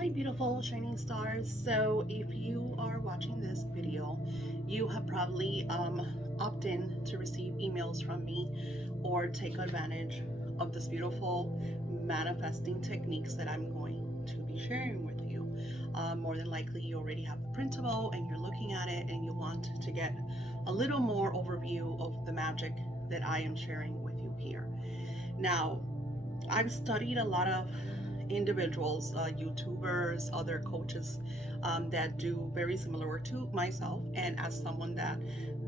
Hi beautiful shining stars. So if you are watching this video, you have probably opted in to receive emails from me or take advantage of this beautiful manifesting techniques that I'm going to be sharing with you. More than likely you already have the printable and you're looking at it and you want to get a little more overview of the magic that I am sharing with you here. Now, I've studied a lot of individuals, YouTubers, other coaches that do very similar work to myself. And as someone that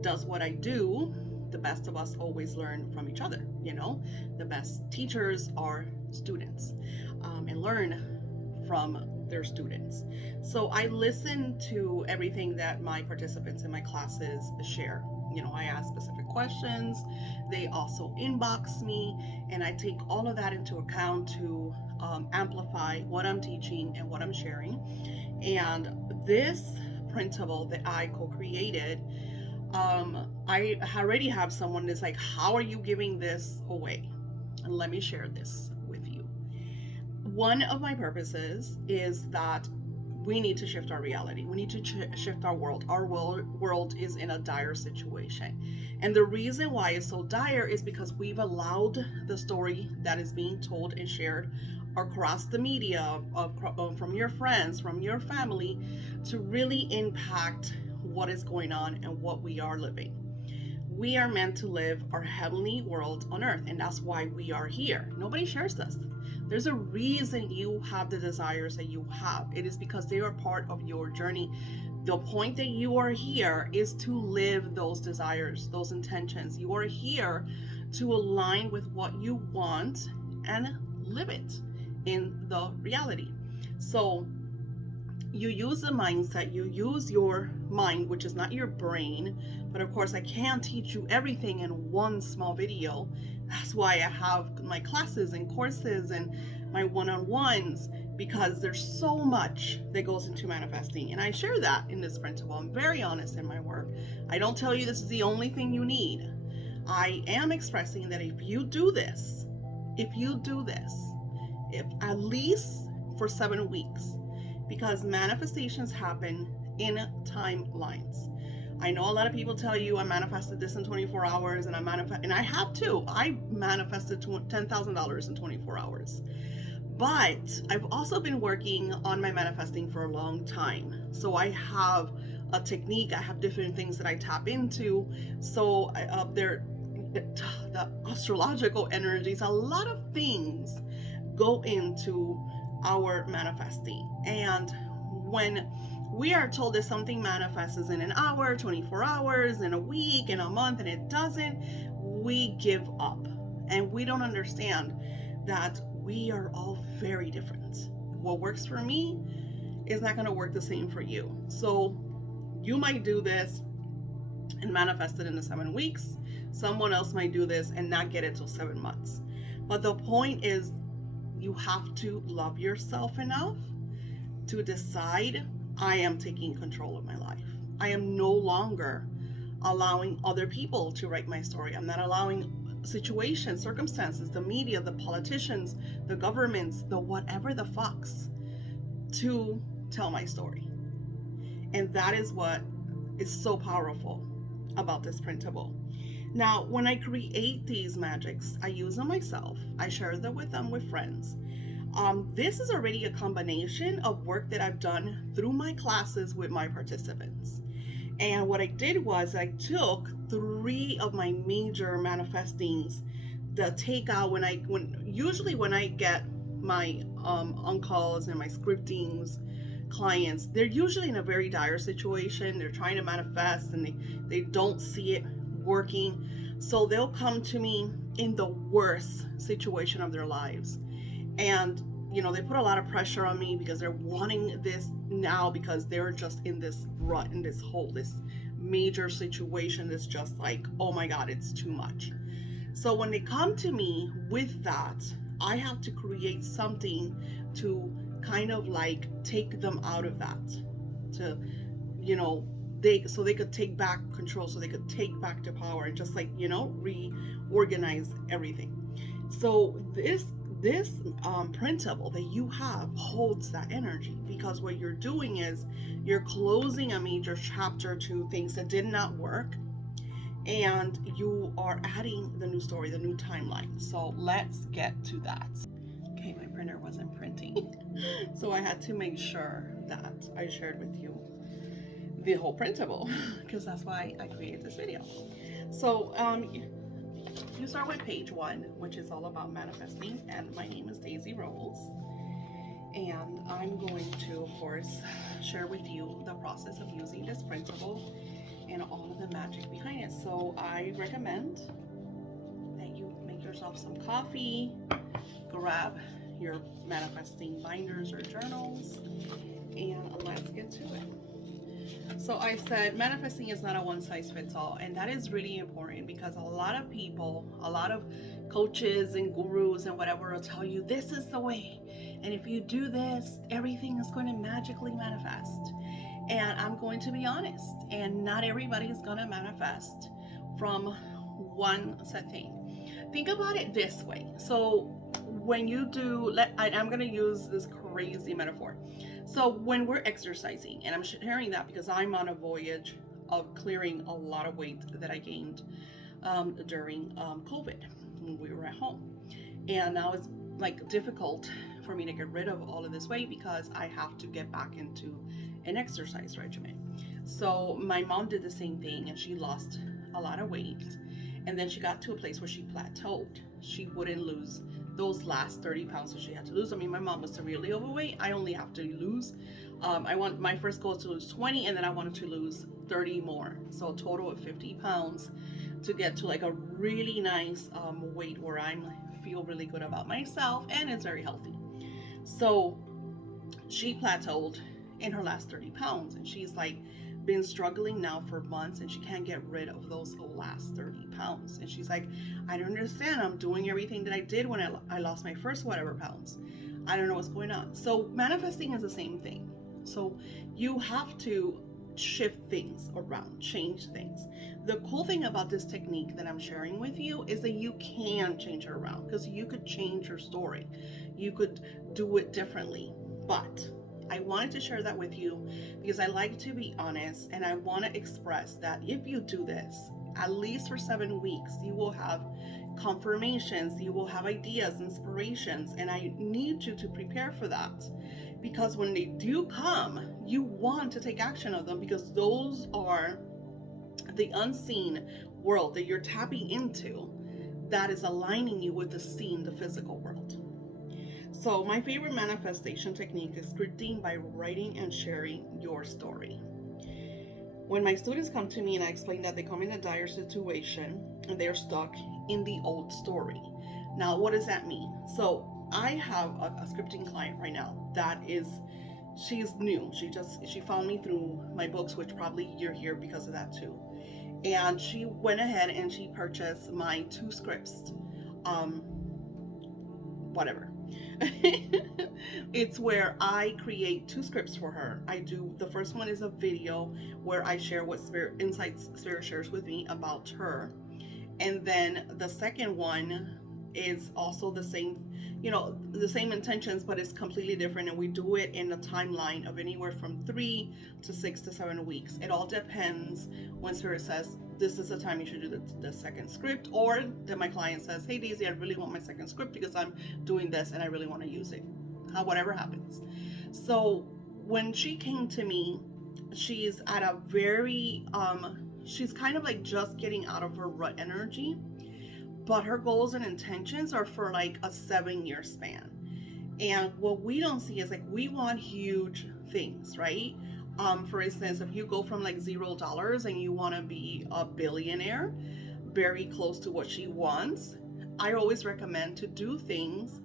does what I do, the best of us always learn from each other. The best teachers are students and learn from their students. So I listen to everything that my participants in my classes share. I ask specific questions. They also inbox me, and I take all of that into account to amplify what I'm teaching and what I'm sharing. And this printable that I co-created, I already have someone that's like, how are you giving this away? And let me share this with you. One of my purposes is that we need to shift our reality. We need to shift our world. Our world is in a dire situation. And the reason why it's so dire is because we've allowed the story that is being told and shared across the media, from your friends, from your family, to really impact what is going on and what we are living. We are meant to live our heavenly world on earth, and that's why we are here. Nobody shares this. There's a reason you have the desires that you have. It is because they are part of your journey. The point that you are here is to live those desires, those intentions. You are here to align with what you want and live it in the reality. So you use the mindset, you use your mind, which is not your brain. But of course, I can't teach you everything in one small video. That's why I have my classes and courses and my one-on-ones, because there's so much that goes into manifesting. And I share that in this printable. I'm very honest in my work. I don't tell you this is the only thing you need. I am expressing that if you do this, if at least for 7 weeks, because manifestations happen in timelines. I know a lot of people tell you I manifested this in 24 hours, and and I have too. I manifested $10,000 in 24 hours. But I've also been working on my manifesting for a long time. So I have a technique, I have different things that I tap into. So the astrological energies, a lot of things go into our manifesting. And when we are told that something manifests in an hour, 24 hours, in a week, in a month, and it doesn't, we give up. And we don't understand that we are all very different. What works for me is not going to work the same for you. So you might do this and manifest it in the 7 weeks. Someone else might do this and not get it till 7 months. But the point is, you have to love yourself enough to decide, I am taking control of my life. I am no longer allowing other people to write my story. I'm not allowing situations, circumstances, the media, the politicians, the governments, the whatever the fucks to tell my story. And that is what is so powerful about this printable. Now, when I create these magics, I use them myself. I share them with friends. This is already a combination of work that I've done through my classes with my participants. And what I did was I took 3 of my major manifestings, the takeout usually when I get my on-calls and my scriptings clients, they're usually in a very dire situation. They're trying to manifest and they don't see it working. So they'll come to me in the worst situation of their lives. And they put a lot of pressure on me because they're wanting this now, because they're just in this rut, in this hole, this major situation that's just like, oh my God, it's too much. So when they come to me with that, I have to create something to kind of like take them out of that, to so they could take back control, so they could take back the power and just like reorganize everything. So this printable that you have holds that energy, because what you're doing is you're closing a major chapter to things that did not work, and you are adding the new story, the new timeline. So let's get to that. Okay, my printer wasn't printing, so I had to make sure that I shared with you the whole printable because that's why I created this video. So you start with page 1, which is all about manifesting, and my name is Daisy Rolls, and I'm going to, of course, share with you the process of using this printable and all of the magic behind it. So I recommend that you make yourself some coffee, grab your manifesting binders or journals, and let's get to it. So I said manifesting is not a one size fits all, and that is really important because a lot of people, a lot of coaches and gurus and whatever will tell you this is the way, and if you do this, everything is going to magically manifest. And I'm going to be honest, and not everybody is going to manifest from one set thing. Think about it this way. So when you do, I'm going to use this crazy metaphor. So when we're exercising, and I'm sharing that because I'm on a voyage of clearing a lot of weight that I gained during COVID when we were at home. And now it's like difficult for me to get rid of all of this weight because I have to get back into an exercise regimen. So my mom did the same thing, and she lost a lot of weight. And then she got to a place where she plateaued. She wouldn't lose those last 30 pounds that she had to lose. I mean, my mom was severely overweight. I only have to lose, my first goal is to lose 20, and then I wanted to lose 30 more. So a total of 50 pounds to get to like a really nice weight where I feel really good about myself and it's very healthy. So she plateaued in her last 30 pounds, and she's like been struggling now for months, and she can't get rid of those last 30 pounds. And she's like, I don't understand. I'm doing everything that I did when I lost my first whatever pounds. I don't know what's going on. So manifesting is the same thing. So you have to shift things around, change things. The cool thing about this technique that I'm sharing with you is that you can change it around, because you could change your story. You could do it differently. But I wanted to share that with you because I like to be honest, and I want to express that if you do this, at least for 7 weeks, you will have confirmations, you will have ideas, inspirations, and I need you to prepare for that, because when they do come, you want to take action of them, because those are the unseen world that you're tapping into that is aligning you with the seen, the physical world. So my favorite manifestation technique is scripting by writing and sharing your story. When my students come to me and I explain that they come in a dire situation and they're stuck in the old story. Now, what does that mean? So I have a scripting client right now that is, she's new. She found me through my books, which probably you're here because of that too. And she went ahead and she purchased my 2 scripts. Whatever. It's where I create 2 scripts for her. The first one is a video where I share what insights Spirit shares with me about her. And then the second one is also the same, the same intentions, but it's completely different. And we do it in a timeline of anywhere from 3 to 6 to 7 weeks. It all depends when Spirit says, this is the time you should do the second script, or that my client says, hey Daisy, I really want my second script because I'm doing this and I really want to use it. Whatever happens. So when she came to me, she's at a very, she's kind of like just getting out of her rut energy, but her goals and intentions are for like a 7-year span. And what we don't see is like, we want huge things, right? For instance, if you go from like $0 and you want to be a billionaire, very close to what she wants, I always recommend to do things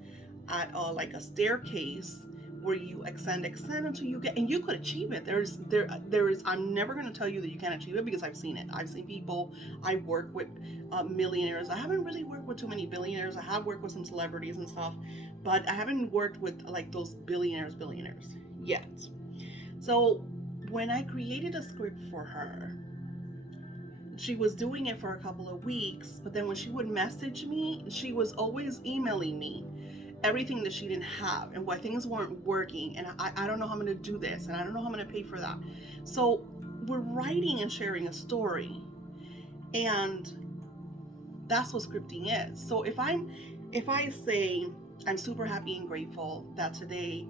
at like a staircase where you ascend until you get, and you could achieve it. There is, I'm never going to tell you that you can't achieve it because I've seen it. I've seen people, I work with millionaires. I haven't really worked with too many billionaires. I have worked with some celebrities and stuff, but I haven't worked with like those billionaires yet. So when I created a script for her, she was doing it for a couple of weeks, but then when she would message me, she was always emailing me everything that she didn't have and why things weren't working, and I don't know how I'm going to do this, and I don't know how I'm going to pay for that. So we're writing and sharing a story, and that's what scripting is. So if I say I'm super happy and grateful that today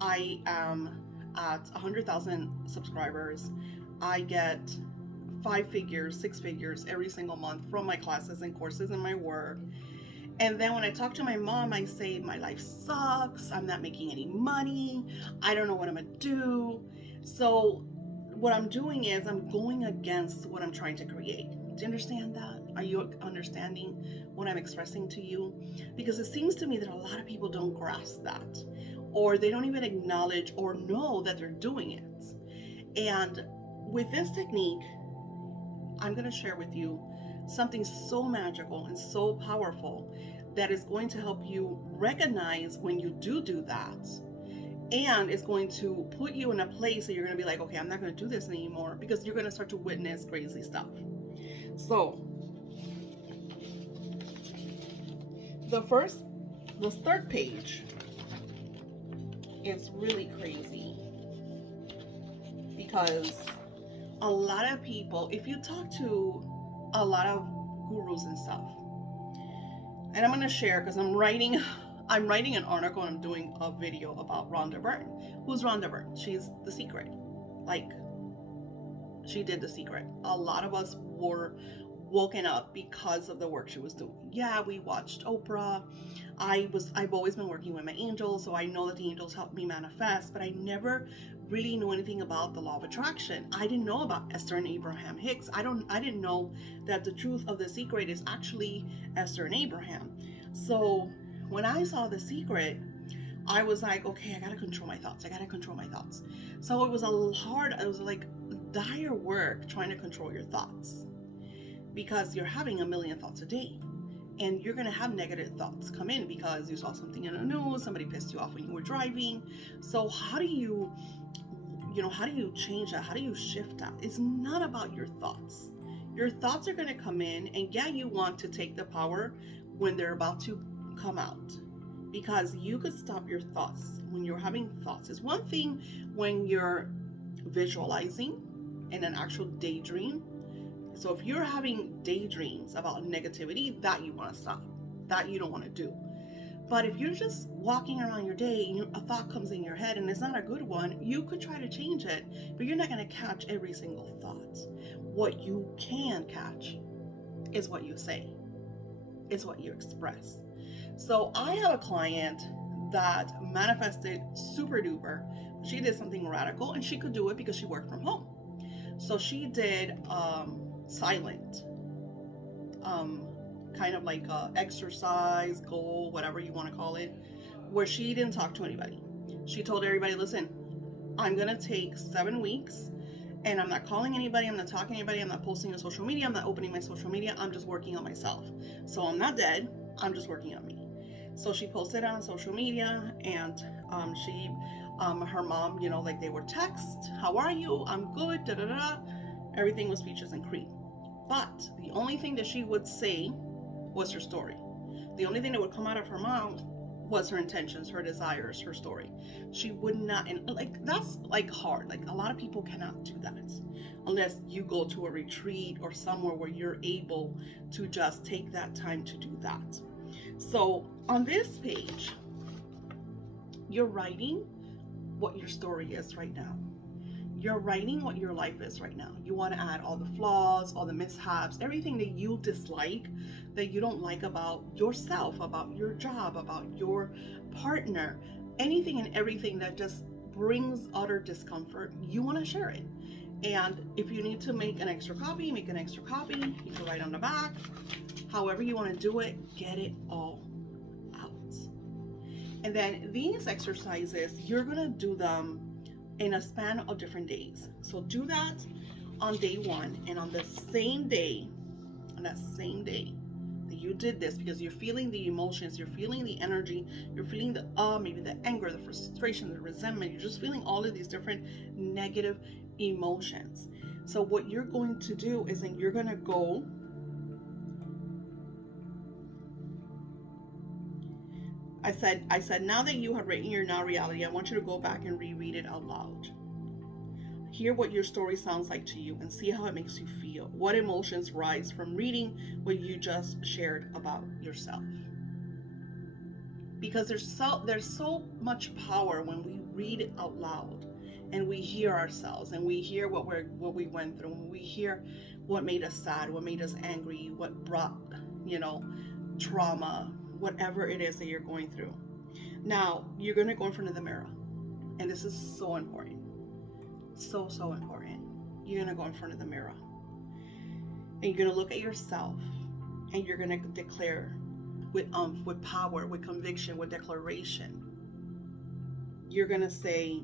I am at 100,000 subscribers, I get 5 figures, 6 figures every single month from my classes and courses and my work. And then when I talk to my mom, I say my life sucks, I'm not making any money, I don't know what I'm gonna do. So what I'm doing is I'm going against what I'm trying to create. Do you understand that? Are you understanding what I'm expressing to you? Because it seems to me that a lot of people don't grasp that, or they don't even acknowledge or know that they're doing it. And with this technique, I'm going to share with you something so magical and so powerful that is going to help you recognize when you do that, and it's going to put you in a place that you're going to be like, okay, I'm not going to do this anymore, because you're going to start to witness crazy stuff. So the third page is really crazy, because a lot of people, if you talk to a lot of gurus and stuff, and I'm going to share because I'm writing an article and I'm doing a video about Rhonda Byrne. Who's Rhonda Byrne? She's The Secret. Like, she did The Secret. A lot of us were woken up because of the work she was doing. Yeah, we watched Oprah. I've always been working with my angels, so I know that the angels help me manifest, but I never really knew anything about the law of attraction. I didn't know about Esther and Abraham Hicks. I didn't know that the truth of The Secret is actually Esther and Abraham. So when I saw The Secret, I was like, okay, I gotta control my thoughts. So it was like dire work trying to control your thoughts, because you're having a million thoughts a day, and you're going to have negative thoughts come in because you saw something in the news, somebody pissed you off when you were driving. So how do you change that? How do you shift that? It's not about your thoughts. Your thoughts are going to come in, and yeah, you want to take the power when they're about to come out, because you could stop your thoughts when you're having thoughts. It's one thing when you're visualizing in an actual daydream. So if you're having daydreams about negativity, that you want to stop, that you don't want to do. But if you're just walking around your day and a thought comes in your head and it's not a good one, you could try to change it, but you're not going to catch every single thought. What you can catch is what you say, is what you express. So I have a client that manifested super duper. She did something radical, and she could do it because she worked from home. So she did silent, kind of like a exercise goal, whatever you want to call it, where she didn't talk to anybody. She told everybody, listen, I'm gonna take 7 weeks, and I'm not calling anybody, I'm not talking to anybody, I'm not posting on social media, I'm not opening my social media, I'm just working on myself. So I'm not dead, I'm just working on me. So she posted on social media, and her mom, like they would text, how are you? I'm good, da da da. Everything was peaches and cream. But the only thing that she would say was her story. The only thing that would come out of her mouth was her intentions, her desires, her story. She would not, and like that's like hard. Like a lot of people cannot do that unless you go to a retreat or somewhere where you're able to just take that time to do that. So on this page, you're writing what your story is right now. You're writing what your life is right now. You want to add all the flaws, all the mishaps, everything that you dislike, that you don't like about yourself, about your job, about your partner, anything and everything that just brings utter discomfort. You want to share it. And if you need to make an extra copy, make an extra copy. You can write on the back. However you want to do it, get it all out. And then these exercises, you're going to do them in a span of different days. So do that on day 1, and on that same day that you did this, because you're feeling the emotions, you're feeling the energy, you're feeling the maybe the anger, the frustration, the resentment, you're just feeling all of these different negative emotions. So what you're going to do is that you're going to go I said, now that you have written your now reality, I want you to go back and reread it out loud. Hear what your story sounds like to you and see how it makes you feel. What emotions rise from reading what you just shared about yourself. Because there's so much power when we read it out loud and we hear ourselves and we hear what we went through, and we hear what made us sad, what made us angry, what brought, trauma, whatever it is that you're going through. Now, you're going to go in front of the mirror. And this is so important. So important. You're going to go in front of the mirror. And you're going to look at yourself and you're going to declare with power, with conviction, with declaration. You're going to say,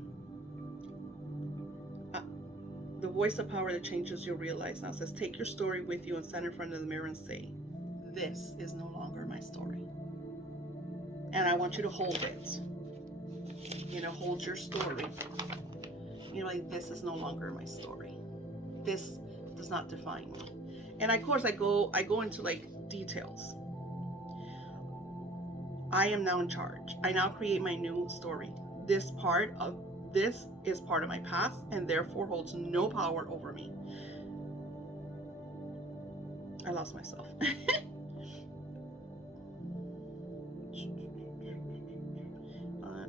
the voice of power that changes you realize now says, take your story with you and stand in front of the mirror and say, this is no longer my story. And I want you to hold it. Hold your story. Like, this is no longer my story. This does not define me. And of course, I go into like details. I am now in charge. I now create my new story. This is part of my past and therefore holds no power over me. I lost myself.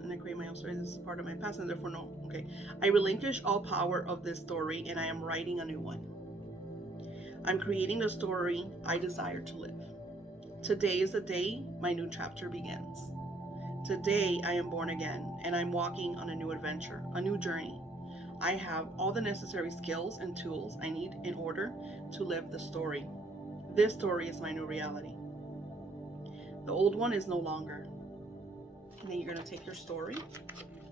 And I create my own story. This is part of my past and therefore no. Okay. I relinquish all power of this story and I am writing a new one. I'm creating the story I desire to live. Today is the day my new chapter begins. Today I am born again and I'm walking on a new adventure, a new journey. I have all the necessary skills and tools I need in order to live the story. This story is my new reality. The old one is no longer. And then you're going to take your story,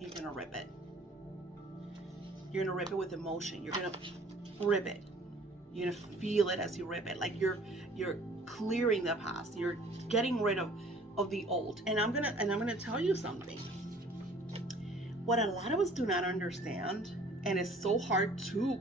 you're going to rip it. You're going to rip it with emotion. You're going to rip it. You're going to feel it as you rip it. Like you're clearing the past. You're getting rid of the old. And I'm gonna tell you something. What a lot of us do not understand, and it's so hard to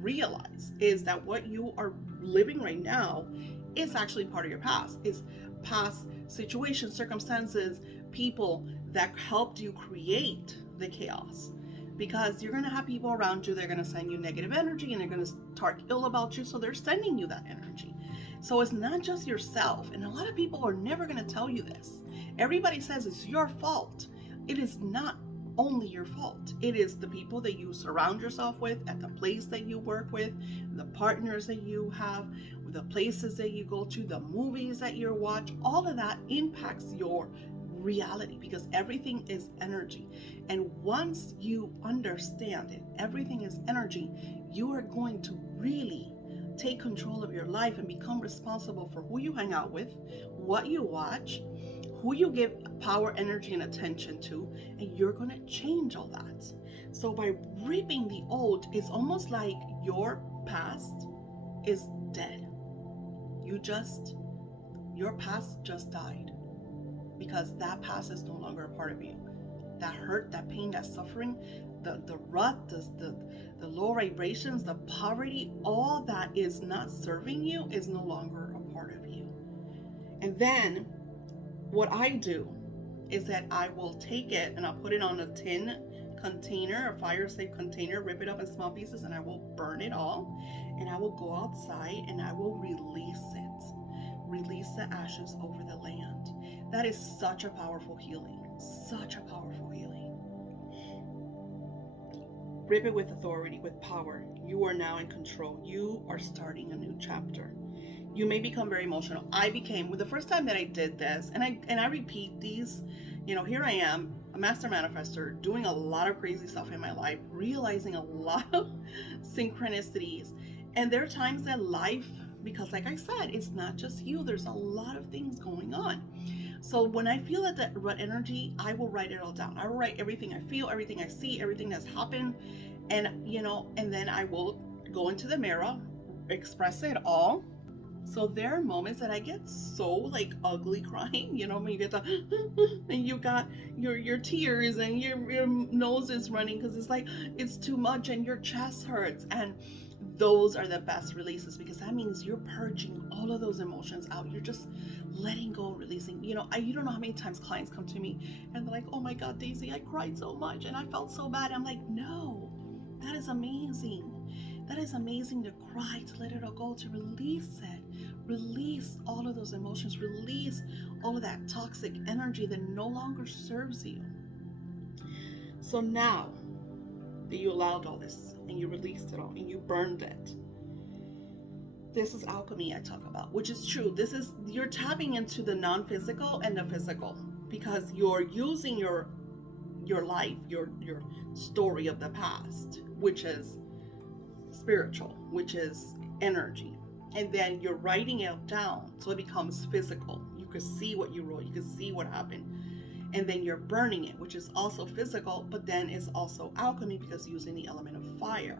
realize, is that what you are living right now is actually part of your past. It's past situations, circumstances, people that helped you create the chaos. Because you're going to have people around you, they're going to send you negative energy and they're going to talk ill about you, so they're sending you that energy. So it's not just yourself, and a lot of people are never going to tell you this. Everybody says it's your fault. It is not only your fault. It is the people that you surround yourself with, at the place that you work with, the partners that you have, the places that you go to, the movies that you watch. All of that impacts your reality, because everything is energy. And once you understand it, everything is energy, you are going to really take control of your life and become responsible for who you hang out with, what you watch, who you give power, energy, and attention to, and you're going to change all that. So by ripping the old, it's almost like your past is dead. Your past just died. Because that past is no longer a part of you. That hurt, that pain, that suffering, the rut, the low vibrations, the poverty, all that is not serving you is no longer a part of you. And then what I do is that I will take it and I'll put it on a tin container, a fire safe container, rip it up in small pieces, and I will burn it all. And I will go outside and I will release the ashes over the land. That is such a powerful healing. Such a powerful healing. Rip it with authority, with power. You are now in control. You are starting a new chapter. You may become very emotional. I became, the first time that I did this, and I repeat these, here I am, a master manifestor, doing a lot of crazy stuff in my life, realizing a lot of synchronicities. And there are times that life, because like I said, it's not just you, there's a lot of things going on. So when I feel that rut energy, I will write it all down. I will write everything I feel, everything I see, everything that's happened. And, and then I will go into the mirror, express it all, So there are moments that I get so like ugly crying, you know, when you get the and you got your tears and your nose is running because it's like it's too much and your chest hurts. And those are the best releases because that means you're purging all of those emotions out. You're just letting go, releasing. You know, you don't know how many times clients come to me and they're like, "Oh my God, Daisy, I cried so much and I felt so bad." I'm like, "No, that is amazing. That is amazing to cry, to let it all go, to release it. Release all of those emotions. Release all of that toxic energy that no longer serves you." So now that you allowed all this and you released it all and you burned it, this is alchemy I talk about, which is true. This is, you're tapping into the non-physical and the physical because you're using your life, your story of the past, which is spiritual, which is energy. And then you're writing it down so it becomes physical. You can see what you wrote, you can see what happened. And then you're burning it, which is also physical, but then is also alchemy because using the element of fire.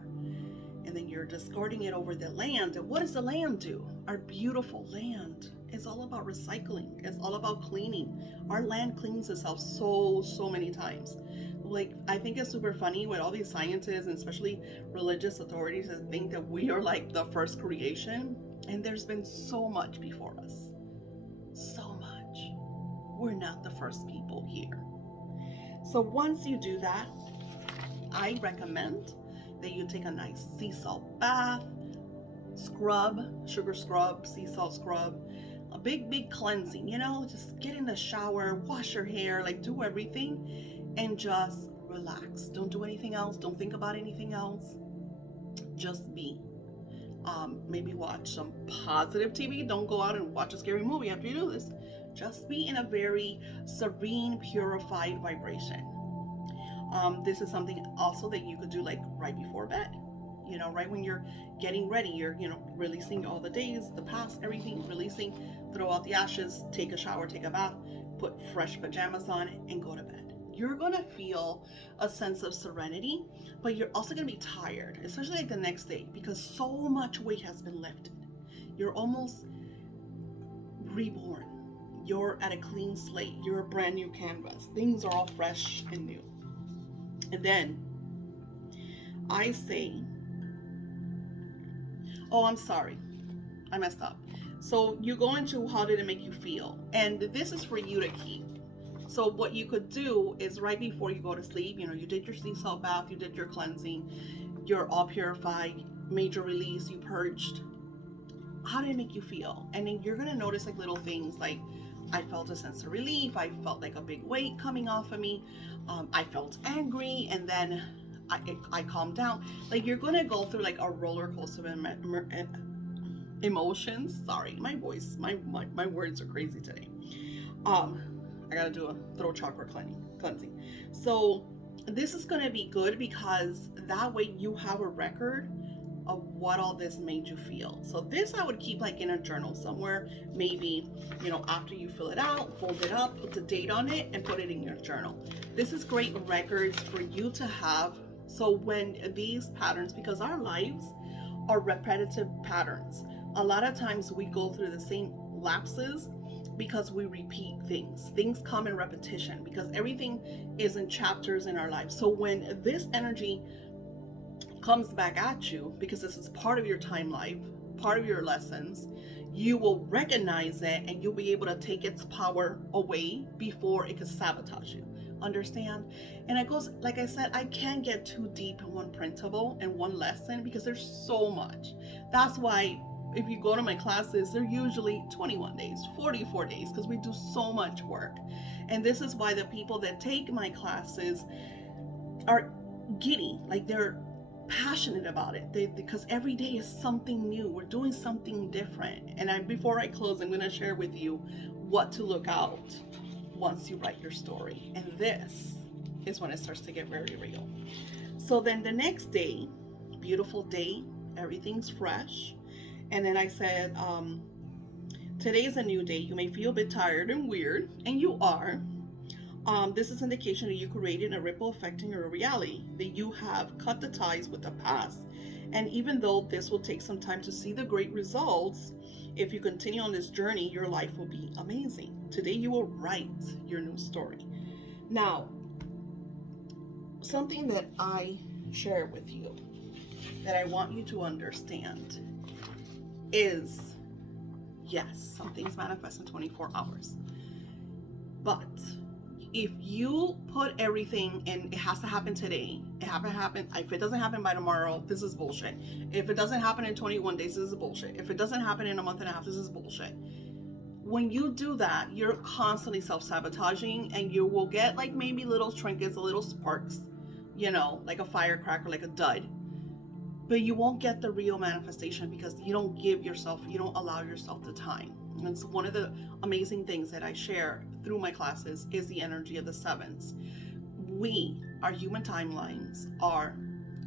And then you're discarding it over the land. And what does the land do? Our beautiful land is all about recycling. It's all about cleaning. Our land cleans itself so many times. Like, I think it's super funny with all these scientists and especially religious authorities that think that we are like the first creation. And there's been so much before us. So much. We're not the first people here. So once you do that, I recommend that you take a nice sea salt bath, scrub, sugar scrub, sea salt scrub, a big cleansing, you know, just get in the shower, wash your hair, like do everything and just relax. Don't do anything else. Don't think about anything else. Just be. Maybe watch some positive TV. Don't go out and watch a scary movie after you do this. Just be in a very serene, purified vibration. This is something also that you could do like right before bed. You know, right when you're getting ready, you're, you know, releasing all the days, the past, everything, releasing, throw out the ashes, take a shower, take a bath, put fresh pajamas on, and go to bed. You're gonna feel a sense of serenity, but you're also gonna be tired, especially like the next day, because so much weight has been lifted. You're almost reborn. You're at a clean slate. You're a brand new canvas. Things are all fresh and new. And then I say, oh, I'm sorry, I messed up. So you go into how did it make you feel? And this is for you to keep. So what you could do is right before you go to sleep, you know, you did your sea salt bath, you did your cleansing, you're all purified, major release, you purged. How did it make you feel? And then you're gonna notice like little things like, I felt a sense of relief, I felt like a big weight coming off of me, I felt angry, and then I calmed down. Like you're gonna go through like a roller coaster of emotions. Sorry, my voice, my words are crazy today. I gotta do a throat chakra cleansing. So this is gonna be good because that way you have a record of what all this made you feel. So this I would keep like in a journal somewhere, maybe, you know, after you fill it out, fold it up, put the date on it, and put it in your journal. This is great records for you to have. So when these patterns, because our lives are repetitive patterns, a lot of times we go through the same lapses because we repeat things. Things come in repetition because everything is in chapters in our lives. So when this energy comes back at you, because this is part of your time life, part of your lessons, you will recognize it and you'll be able to take its power away before it can sabotage you. Understand? And it goes, like I said, I can't get too deep in one printable and one lesson because there's so much. That's why if you go to my classes, they're usually 21 days, 44 days, because we do so much work. And this is why the people that take my classes are giddy, like they're passionate about it, because every day is something new. We're doing something different. And before I close, I'm going to share with you what to look out once you write your story. And this is when it starts to get very real. So then the next day, beautiful day, everything's fresh. And then I said, today is a new day. You may feel a bit tired and weird, and you are, This is indication that you created a ripple effect in your reality, that you have cut the ties with the past. And even though this will take some time to see the great results, if you continue on this journey, your life will be amazing. Today you will write your new story. Now, something that I share with you that I want you to understand is, yes, some things manifest in 24 hours. But if you put everything in, it has to happen today, if it doesn't happen by tomorrow, this is bullshit. If it doesn't happen in 21 days, this is bullshit. If it doesn't happen in a month and a half, this is bullshit. When you do that, you're constantly self-sabotaging, and you will get like maybe little trinkets, little sparks, like a firecracker, like a dud. But you won't get the real manifestation because you don't allow yourself the time. And it's one of the amazing things that I share through my classes is the energy of the sevens. Our human timelines are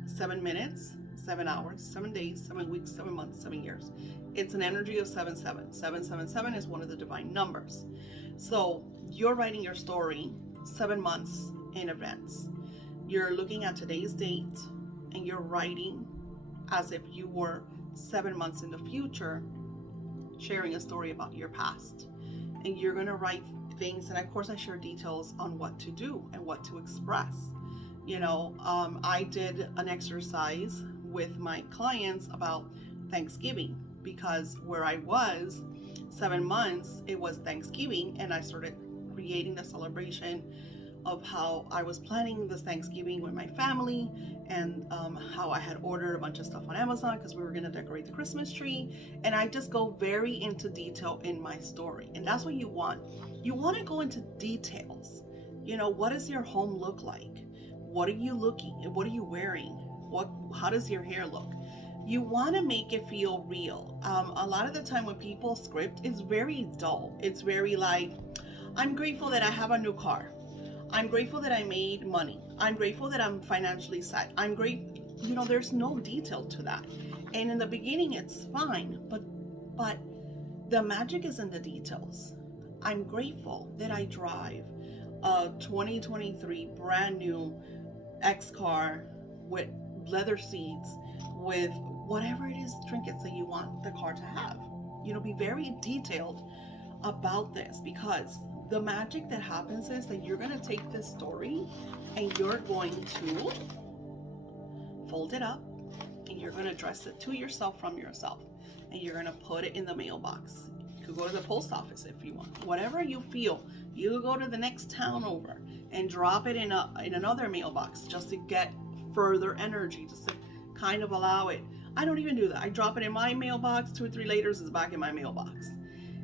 7 minutes, 7 hours, 7 days, 7 weeks, 7 months, 7 years. It's an energy of 7/7. 777 is one of the divine numbers. So you're writing your story 7 months in advance. You're looking at today's date and you're writing as if you were 7 months in the future, sharing a story about your past. And you're going to write things, and of course I share details on what to do and what to express. I did an exercise with my clients about Thanksgiving, because where I was 7 months, it was Thanksgiving, and I started creating the celebration of how I was planning this Thanksgiving with my family, and how I had ordered a bunch of stuff on Amazon because we were going to decorate the Christmas tree. And I just go very into detail in my story, and that's what you want. You want to go into details. What does your home look like? What are you wearing? How does your hair look? You want to make it feel real. A lot of the time when people script, it's very dull. It's very like, I'm grateful that I have a new car. I'm grateful that I made money. I'm grateful that I'm financially set. There's no detail to that. And in the beginning, it's fine, but the magic is in the details. I'm grateful that I drive a 2023 brand new X car with leather seats, with whatever it is, trinkets that you want the car to have. Be very detailed about this, because the magic that happens is that you're going to take this story and you're going to fold it up, and you're going to address it to yourself from yourself, and you're going to put it in the mailbox. You could go to the post office if you want. Whatever you feel, you could go to the next town over and drop it in another mailbox just to get further energy, just to kind of allow it. I don't even do that. I drop it in my mailbox, 2 or 3 later it's back in my mailbox.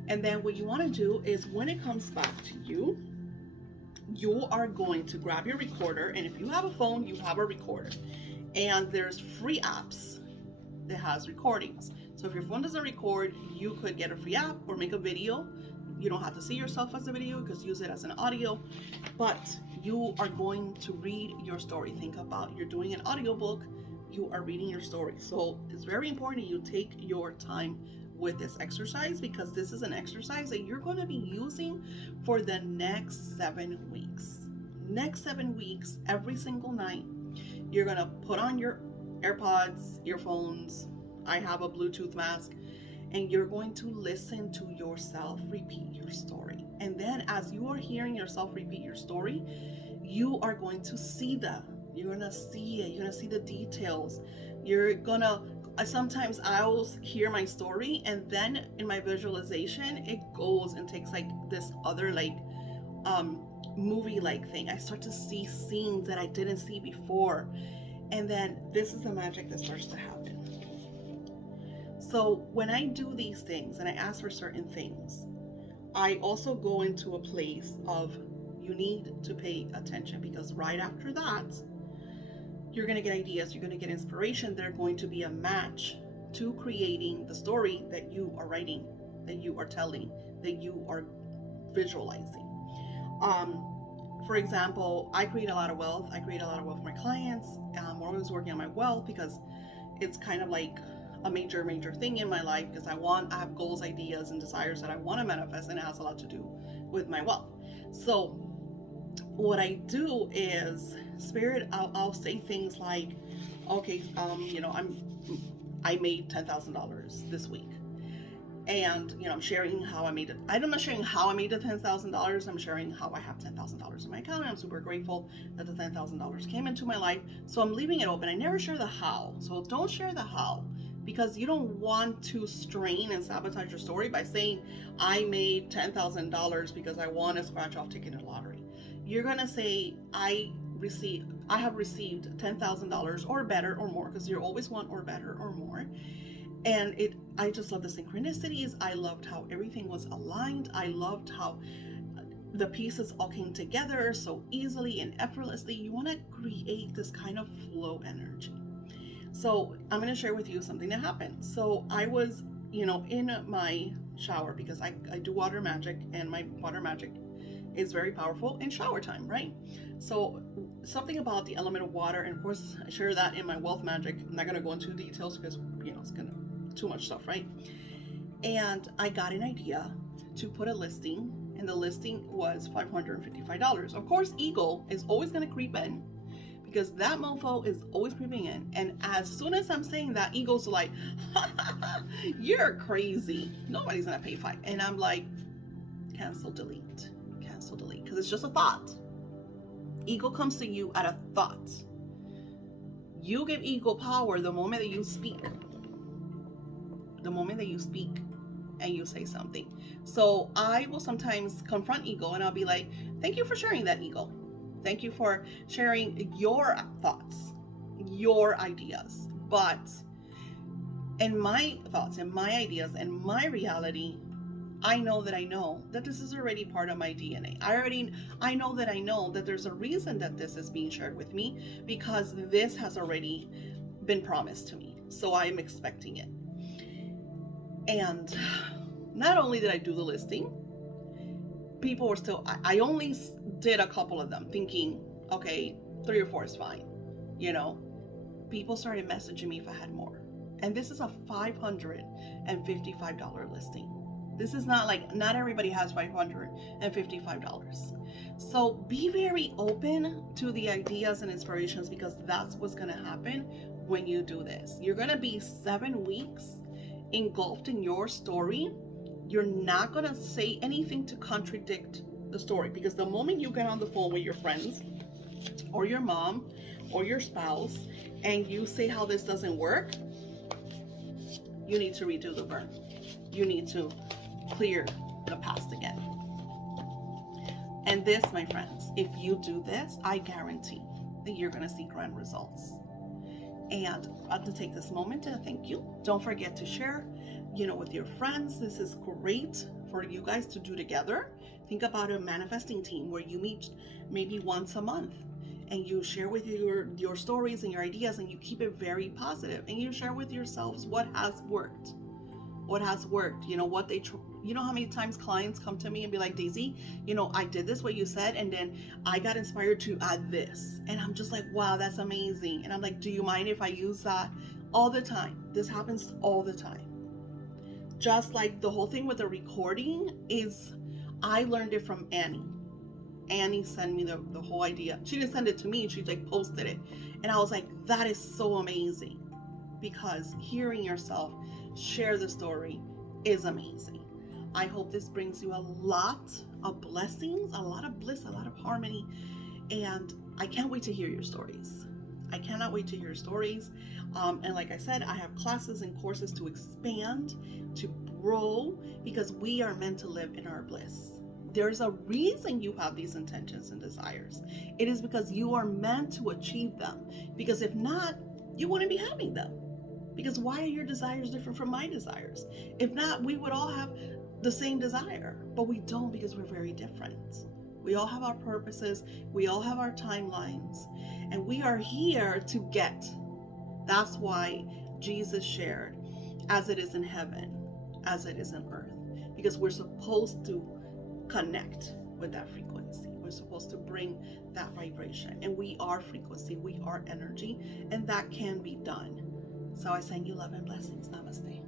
And then what you want to do is, when it comes back to you, you are going to grab your recorder, and if you have a phone, you have a recorder. And there's free apps that has recordings. So if your phone doesn't record, you could get a free app or make a video. You don't have to see yourself as a video, because use it as an audio, but you are going to read your story. Think about, you're doing an audiobook, you are reading your story. So it's very important you take your time with this exercise, because this is an exercise that you're going to be using for the next 7 weeks. Next 7 weeks, every single night, you're going to put on your AirPods, earphones. I have a Bluetooth mask, and you're going to listen to yourself repeat your story. And then as you are hearing yourself repeat your story, you are going to see that. You're going to see it. You're going to see the details. Sometimes I'll hear my story, and then in my visualization, it goes and takes like this other movie-like thing. I start to see scenes that I didn't see before. And then this is the magic that starts to happen. So when I do these things and I ask for certain things, I also go into a place of, you need to pay attention, because right after that, you're going to get ideas, you're going to get inspiration. They're going to be a match to creating the story that you are writing, that you are telling, that you are visualizing. For example, I create a lot of wealth. I create a lot of wealth for my clients. I'm always working on my wealth, because it's kind of like a major thing in my life, because I have goals, ideas, and desires that I want to manifest, and it has a lot to do with my wealth. So what I do is, Spirit, I'll say things like, okay, I made $10,000 this week, and I'm sharing how I made it. I'm not sharing how I made the $10,000. I'm sharing how I have $10,000 in my account, and I'm super grateful that the $10,000 came into my life. So I'm leaving it open. I never share the how. So don't share the how, because you don't want to strain and sabotage your story by saying I made $10,000 because I won a scratch off ticket in the lottery. You're gonna say I have received $10,000 or better or more, because you always want or better or more. And I just love the synchronicities. I loved how everything was aligned. I loved how the pieces all came together so easily and effortlessly. You want to create this kind of flow energy. So I'm going to share with you something that happened. So I was, in my shower, because I do water magic, and my water magic is very powerful in shower time, right? So something about the element of water, and of course I share that in my wealth magic. I'm not going to go into details because it's going to too much stuff, right? And I got an idea to put a listing, and the listing was $555. Of course, ego is always going to creep in, because that mofo is always creeping in. And as soon as I'm saying that, ego's like, you're crazy. Nobody's going to pay $5. And I'm like, cancel, delete, because it's just a thought. Ego comes to you at a thought. You give ego power the moment that you speak. The moment that you speak and you say something. So I will sometimes confront ego, and I'll be like, thank you for sharing that, ego. Thank you for sharing your thoughts, your ideas. But in my thoughts and my ideas and my reality, I know that this is already part of my DNA. I know that there's a reason that this is being shared with me, because this has already been promised to me. So I am expecting it. And not only did I do the listing, people were still, I only did a couple of them thinking, okay, 3 or 4 is fine. People started messaging me if I had more. And this is a $555 listing. This is not everybody has $555. So be very open to the ideas and inspirations, because that's what's going to happen when you do this. You're going to be 7 weeks engulfed in your story. You're not going to say anything to contradict the story, because the moment you get on the phone with your friends or your mom or your spouse and you say how this doesn't work, you need to redo the burn. You need to clear the past again. And this, my friends, if you do this, I guarantee that you're going to see grand results. And I'd like to take this moment to thank you. Don't forget to share, with your friends. This is great for you guys to do together. Think about a manifesting team where you meet maybe once a month, and you share with your stories and your ideas, and you keep it very positive, and you share with yourselves what has worked. How many times clients come to me and be like, Daisy, I did this, what you said, and then I got inspired to add this. And I'm just like, wow, that's amazing. And I'm like, do you mind if I use that? All the time. This happens all the time. Just like the whole thing with the recording is, I learned it from Annie. Annie sent me the whole idea. She didn't send it to me, she posted it. And I was like, that is so amazing. Because hearing yourself share the story is amazing. I hope this brings you a lot of blessings, a lot of bliss, a lot of harmony. And I can't wait to hear your stories. I cannot wait to hear your stories. And like I said, I have classes and courses to expand, to grow, because we are meant to live in our bliss. There's a reason you have these intentions and desires. It is because you are meant to achieve them. Because if not, you wouldn't be having them. Because why are your desires different from my desires? If not, we would all have the same desire, but we don't, because we're very different. We all have our purposes, we all have our timelines, and we are here to get. That's why Jesus shared, as it is in heaven, as it is in earth, because we're supposed to connect with that frequency. We're supposed to bring that vibration, and we are frequency, we are energy, and that can be done. So I send you love and blessings. Namaste.